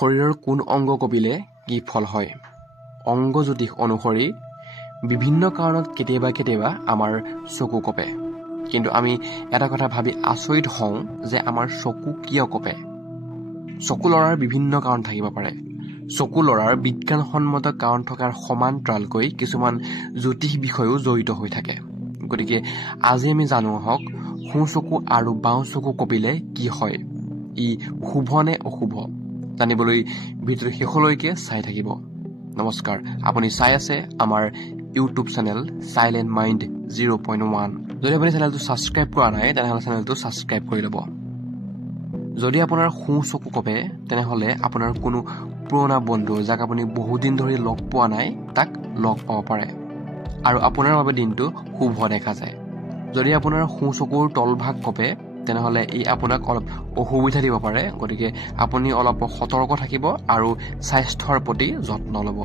শৰীৰৰ কোন অংগ কঁপিলে কি ফল হয়? অংগ জ্যোতিষ অনুসৰি বিভিন্ন কাৰণত কেতিয়াবা আমাৰ চকু কঁপে। কিন্তু আমি এটা কথা ভাবি আচৰিত হওঁ যে আমাৰ চকু কিয় কঁপে। চকু লৰাৰ বিভিন্ন কাৰণ থাকিব পাৰে। চকু লৰাৰ বিজ্ঞানসন্মত কাৰণ থকাৰ সমান্তৰালকৈ কিছুমান জ্যোতিষ বিষয়ো জড়িত হৈ থাকে। গতিকে আজি আমি জানো আহক সোঁ চকু আৰু বাওঁ চকু কঁপিলে কি হয়, ই শুভ নে অশুভ। জানিবলৈ ভিডিঅ'টো শেষলৈকে চাই থাকিব। নমস্কাৰ, আপুনি চাই আছে আমাৰ ইউটিউব চেনেল চাইলেণ্ট মাইণ্ড 0.1। যদি আপুনি চেনেলটো ছাবস্ক্ৰাইব কৰা নাই তেনেহ'লে চেনেলটো ছাবস্ক্ৰাইব কৰি ল'ব। যদি আপোনাৰ সোঁ চকু কঁপে তেনেহ'লে আপোনাৰ কোনো পুৰণা বন্ধু যাক আপুনি বহুদিন ধৰি লগ পোৱা নাই তাক লগ পাব পাৰে আৰু আপোনাৰ বাবে দিনটো শুভ দেখা যায়। যদি আপোনাৰ সোঁ চকুৰ তলভাগ কঁপে তেনেহ'লে ই আপোনাক অলপ অসুবিধা দিব পাৰে। গতিকে আপুনি অলপ সতৰ্ক থাকিব আৰু স্বাস্থ্যৰ প্ৰতি যত্ন ল'ব।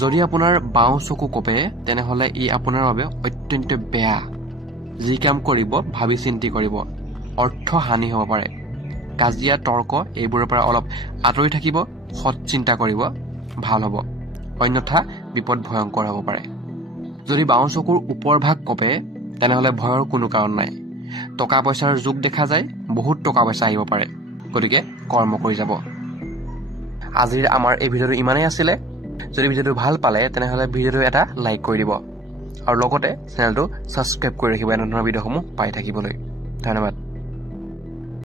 যদি আপোনাৰ বাওঁ চকু কঁপে তেনেহ'লে ই আপোনাৰ বাবে অত্যন্ত বেয়া। যি কাম কৰিব ভাবি চিন্তি কৰিব, অৰ্থ হানি হ'ব পাৰে। কাজিয়া তৰ্ক এইবোৰৰ পৰা অলপ আঁতৰি থাকিব, সৎ চিন্তা কৰিব, ভাল হ'ব। অন্যথা বিপদ ভয়ংকৰ হ'ব পাৰে। যদি বাওঁ চকুৰ ওপৰ ভাগ কঁপে তেনেহ'লে ভয়ৰ কোনো কাৰণ নাই। টকা পইচাৰ যোগ দেখা যায়, বহুত টকা পইচা আহিব পাৰে। গতিকে কৰ্ম কৰি যাব। আজিৰ আমাৰ এই ভিডিঅ'টো ইমানেই আছিলে। যদি ভিডিঅ'টো ভাল পালে তেনেহ'লে ভিডিঅ'টো এটা লাইক কৰি দিব আৰু লগতে চেনেলটো ছাবস্ক্ৰাইব কৰি ৰাখিব এনে ধৰণৰ ভিডিঅ'সমূহ পাই থাকিবলৈ। ধন্যবাদ।